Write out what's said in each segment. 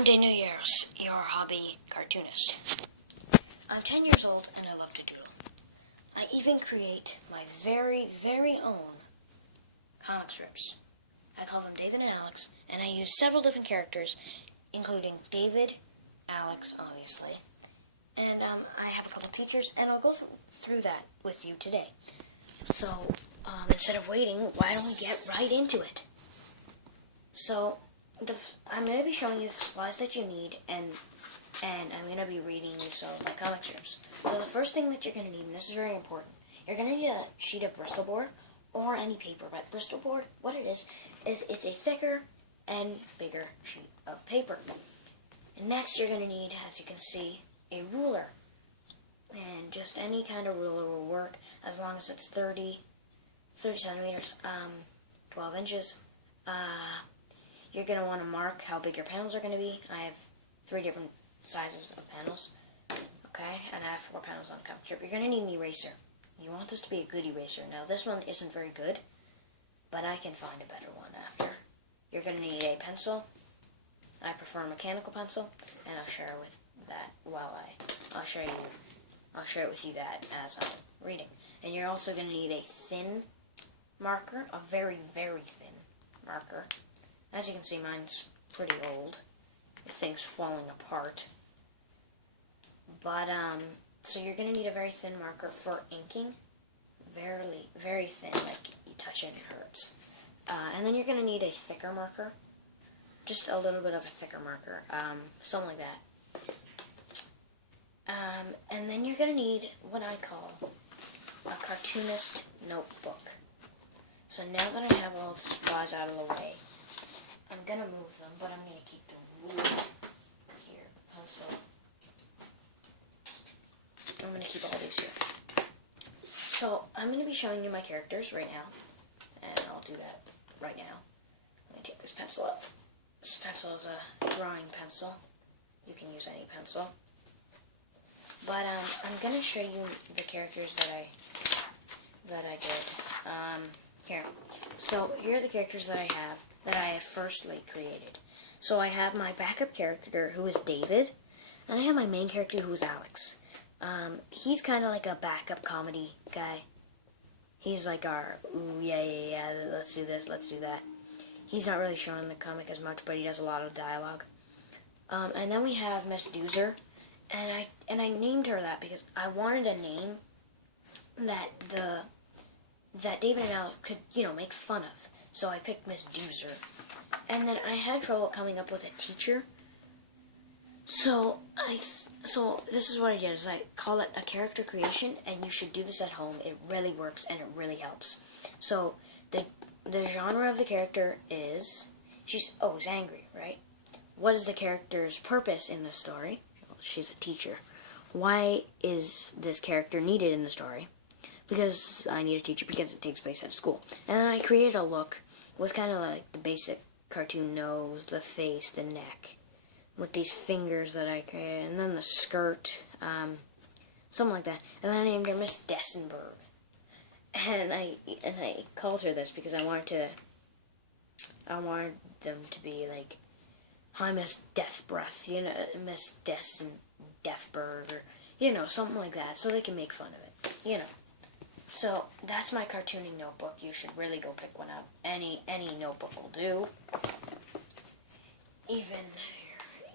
I'm Daniel Yayros, your hobby cartoonist. I'm 10 years old and I love to doodle. I even create my very, very own comic strips. I call them David and Alex, and I use several different characters, including David, Alex, obviously, and I have a couple teachers, and I'll go through that with you today. So, instead of waiting, why don't we get right into it? So, I'm going to be showing you the supplies that you need, and I'm going to be reading you some of my comic strips. So the first thing that you're going to need, and this is very important, you're going to need a sheet of Bristol board, or any paper. But Bristol board, what it is it's a thicker and bigger sheet of paper. And next you're going to need, as you can see, a ruler. And just any kind of ruler will work, as long as it's 30 centimeters, 12 inches. You're going to want to mark how big your panels are going to be. I have 3 different sizes of panels, okay, and I have 4 panels on the comic strip. You're going to need an eraser. You want this to be a good eraser. Now, this one isn't very good, but I can find a better one after. You're going to need a pencil. I prefer a mechanical pencil, and I'll share with that I'll share it with you that as I'm reading. And you're also going to need a thin marker, a very, very thin marker. As you can see, mine's pretty old. The thing's falling apart. But, so you're going to need a very thin marker for inking. Very, very thin, like you touch it and it hurts. And then you're going to need a thicker marker. Just a little bit of a thicker marker. Something like that. And then you're going to need what I call a cartoonist notebook. So now that I have all the supplies out of the way, I'm going to move them, but I'm going to keep the ruler here, pencil. I'm going to keep all these here. So I'm going to be showing you my characters right now, and I'll do that right now. I'm going to take this pencil up. This pencil is a drawing pencil. You can use any pencil. But I'm going to show you the characters that I did. Here. So here are the characters that I have that I had firstly created. So I have my backup character, who is David, and I have my main character, who is Alex. He's kind of like a backup comedy guy. He's like our, ooh, yeah, let's do this, let's do that. He's not really shown in the comic as much, but he does a lot of dialogue. And then we have Miss Doozer, and I named her that because I wanted a name that David and Alex could, make fun of. So I picked Miss Doozer. And then I had trouble coming up with a teacher. So this is what I did, is I call it a character creation, and you should do this at home. It really works, and it really helps. So the genre of the character is, she's angry, right? What is the character's purpose in the story? Well, she's a teacher. Why is this character needed in the story? Because I need a teacher, because it takes place at a school. And then I created a look with kind of like the basic cartoon nose, the face, the neck, with these fingers that I created, and then the skirt, something like that. And then I named her Miss Dessenberg. And I called her this because I wanted them to be like, hi, Miss Death Breath, Miss Deathbird, or, something like that, so they can make fun of it, So that's my cartooning notebook. You should really go pick one up. Any notebook will do.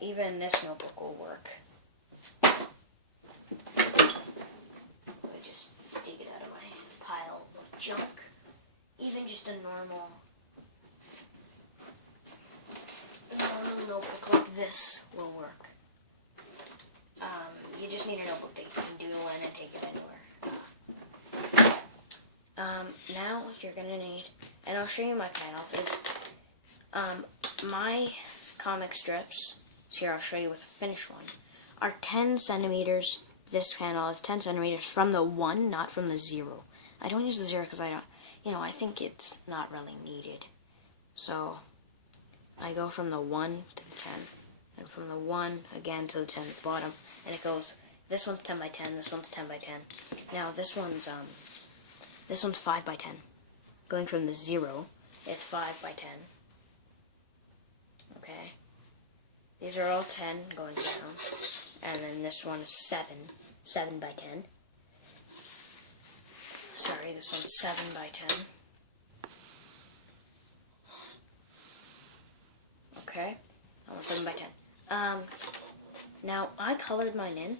Even this notebook will work. I just dig it out of my pile of junk. Even just a normal notebook like this will work. You just need a notebook that you can doodle in and take it anywhere. Now you're gonna need, and I'll show you my panels, is my comic strips, so here I'll show you with a finished one, are 10 centimeters. This panel is 10 centimeters from the 1, not from the 0. I don't use the 0 because I think it's not really needed. So I go from the 1 to the 10, and from the 1 again to the 10 at the bottom, and it goes, this one's 10 by 10, this one's 10 by 10. Now this one's 5 by 10. Going from the 0, it's 5 by 10. Okay. These are all 10 going down. And then this one is 7 by 10. Sorry, this one's 7 by 10. Okay, that one's 7 by 10. Now, I colored mine in,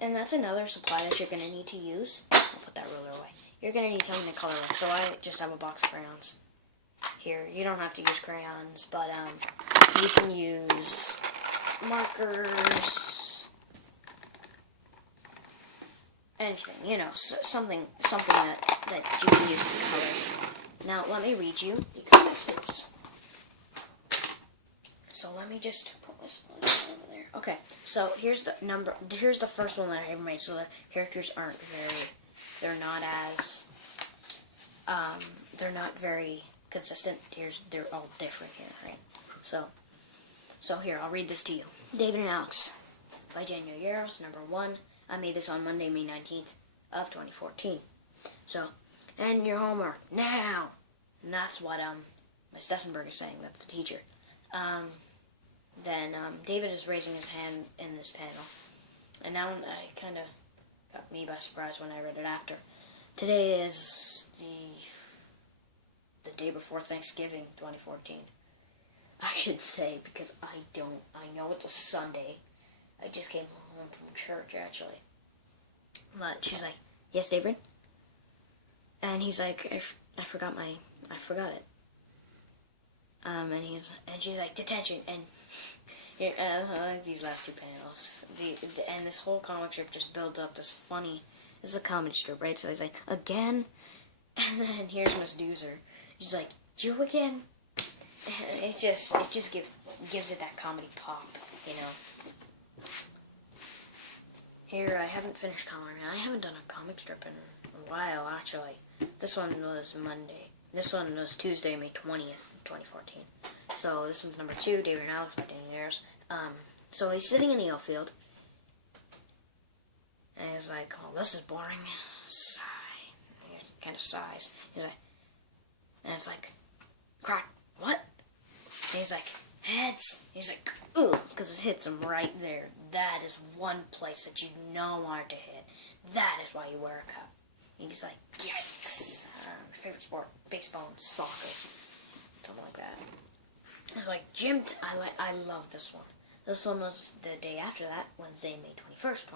and that's another supply that you're going to need to use. I'll put that ruler away. You're going to need something to color with, so I just have a box of crayons. Here, you don't have to use crayons, but you can use markers, anything, you know, something that you can use to color. Now, let me read you the comic strips. So let me just put this over there. Okay, so here's the first one that I ever made. So the characters aren't they're not very consistent. They're all different here, right? So here, I'll read this to you. David and Alex by Yayros, number 1. I made this on Monday, May 19th of 2014. So, and your homework now. And that's what Miss Dessenberg is saying. That's the teacher. Then David is raising his hand in this panel, and now I kind of got me by surprise when I read it after. Today is the day before Thanksgiving, 2014. I should say, because I know it's a Sunday. I just came home from church, actually. But she's like, yes, David? And he's like, I forgot it. And she's like, detention, and I like these last two panels. And this whole comic strip just builds up this funny. This is a comedy strip, right? So he's like, again, and then here's Miss Doozer. She's like, you again? And it just gives it that comedy pop, you know. Here, I haven't finished coloring. I haven't done a comic strip in a while, actually. This one was Monday. This one was Tuesday, May 20th, 2014. So this one's number 2, David and Alex by Yayros. So he's sitting in the outfield, and he's like, oh, this is boring. Sigh. He kind of sighs. He's like, and it's like, crack, what? And he's like, heads. He's like, ooh, because it hits him right there. That is one place that you don't want to hit. That is why you wear a cup. And he's like, yikes. My favorite sport, baseball and soccer. Something like that. I was like, gym, I love this one. This one was the day after that, Wednesday, May 21st,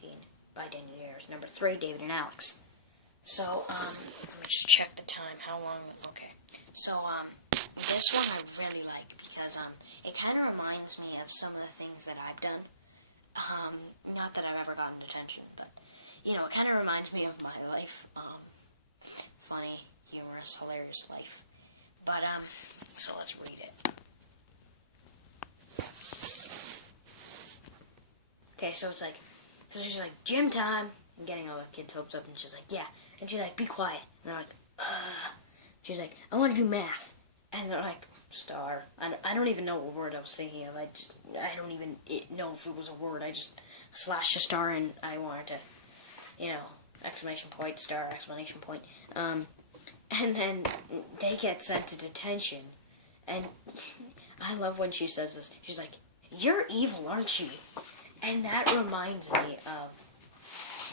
2014, by Yayros. Number 3, David and Alex. So, let me just check the time, how long, okay. So, this one I really like, because, it kind of reminds me of some of the things that I've done. Not that I've ever gotten detention, but, you know, it kind of reminds me of my life. Funny, humorous, hilarious life. But, so let's read it. Okay, so it's like, so she's like, gym time. I'm getting all the kids' hopes up, and she's like, yeah. And she's like, be quiet. And they're like, ugh. She's like, I want to do math. And they're like, star. I don't even know what word I was thinking of. I don't even know if it was a word. I just slashed a star, and I wanted to, you know, exclamation point, star, exclamation point. And then they get sent to detention. And I love when she says this. She's like, you're evil, aren't you? And that reminds me of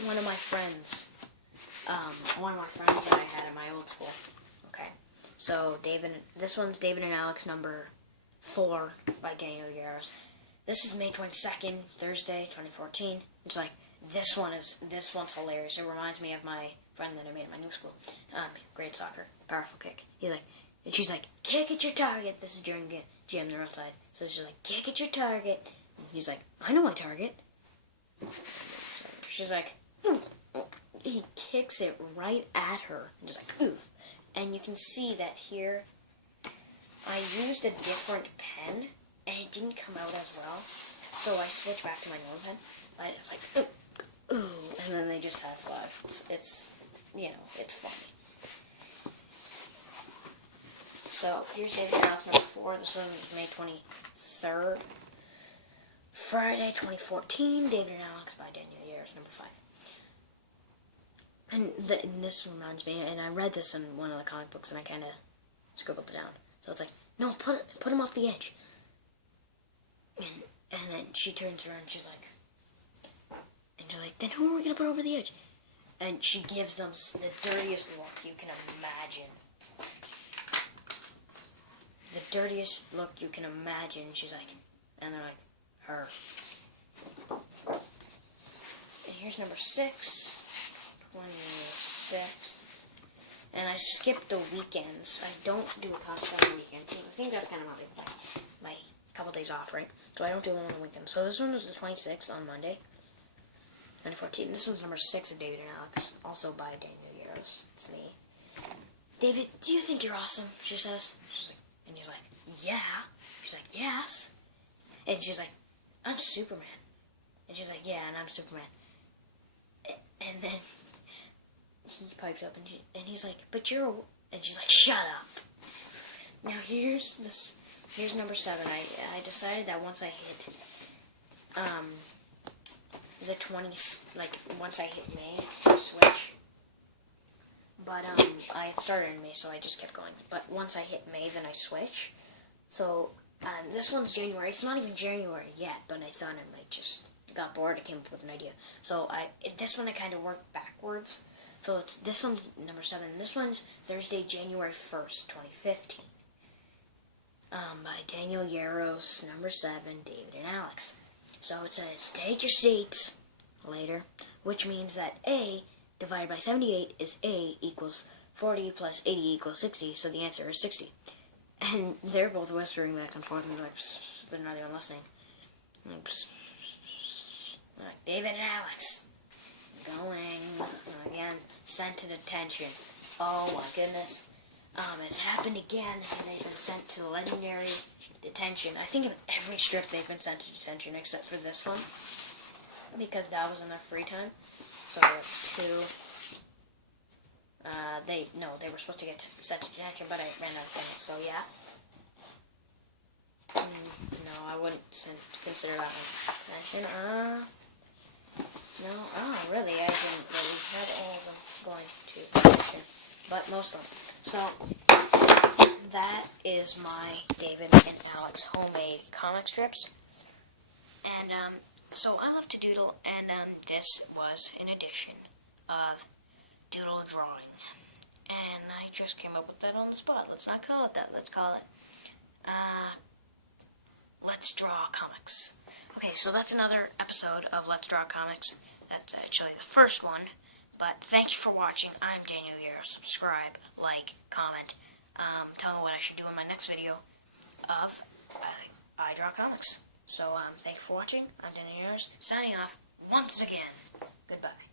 one of my friends that I had in my old school. Okay. So this one's David and Alex, number 4 by Yayros. This is May 22nd, Thursday, 2014. It's like, this one's hilarious. It reminds me of my friend that I made at my new school. Great soccer, powerful kick. And she's like, kick at your target. This is during gym, they're outside. So she's like, kick at your target. And he's like, I know my target. So she's like, ooh. He kicks it right at her. And just like, ooh. And you can see that here, I used a different pen, and it didn't come out as well. So I switched back to my normal pen. But it's like, ooh, ooh. And then they just high five. It's you know, it's funny. So here's David and Alex, number 4. This one is May 23rd. Friday, 2014. David and Alex by Yayros, number 5. And this reminds me, and I read this in one of the comic books, and I kind of scribbled it down. So it's like, no, put him off the edge. And And then she turns around and she's like, then who are we going to put over the edge? And she gives them the dirtiest look you can imagine. The dirtiest look you can imagine. She's like, and they're like, her. And here's number 6, 26. And I skipped the weekends. I don't do a costume on the weekend. I think that's kind of my couple days off, right? So I don't do one on the weekend. So this one was the 26th on Monday. 2014. This one's number 6 of David and Alex, also by Daniel Yayros. It's me. David, do you think you're awesome? She says. She's like, and he's like, yeah. She's like, yes. And she's like, I'm Superman. And she's like, yeah, and I'm Superman. And then he pipes up, and he's like, but you're a... And she's like, shut up. Now here's number 7. I decided that once I hit the 20s, like once I hit May, I switch. But I started in May, so I just kept going. But once I hit May, then I switch. So this one's January. It's not even January yet, but I thought I might just got bored. I came up with an idea. So this one I kind of worked backwards. So this one's number 7. This one's Thursday, January 1st, 2015. By Daniel Yayros, number 7, David and Alex. So it says, take your seats later, which means that A divided by 78 is A equals 40 plus 80 equals 60, so the answer is 60. And they're both whispering back and forth, and they're like, psst, they're not even listening. Like, psst, psst. Like, David and Alex, going, and again, sent to detention. Oh my goodness. It's happened again. They've been sent to legendary detention. I think in every strip they've been sent to detention except for this one, because that was in their free time. So that's 2. They were supposed to get sent to detention, but I ran out of things. So yeah. No, I wouldn't consider that one detention. No. Oh, really? I didn't really have all of them going to detention, but most of them. So that is my David and Alex homemade comic strips. And so I love to doodle, and this was an edition of doodle drawing. And I just came up with that on the spot. Let's not call it that. Let's call it Let's Draw Comics. Okay, so that's another episode of Let's Draw Comics. That's actually the first one. But thank you for watching. I'm Daniel Yayros. Subscribe, like, comment. Tell me what I should do in my next video of I Draw Comics. So thank you for watching. I'm Daniel Yayros, signing off once again. Goodbye.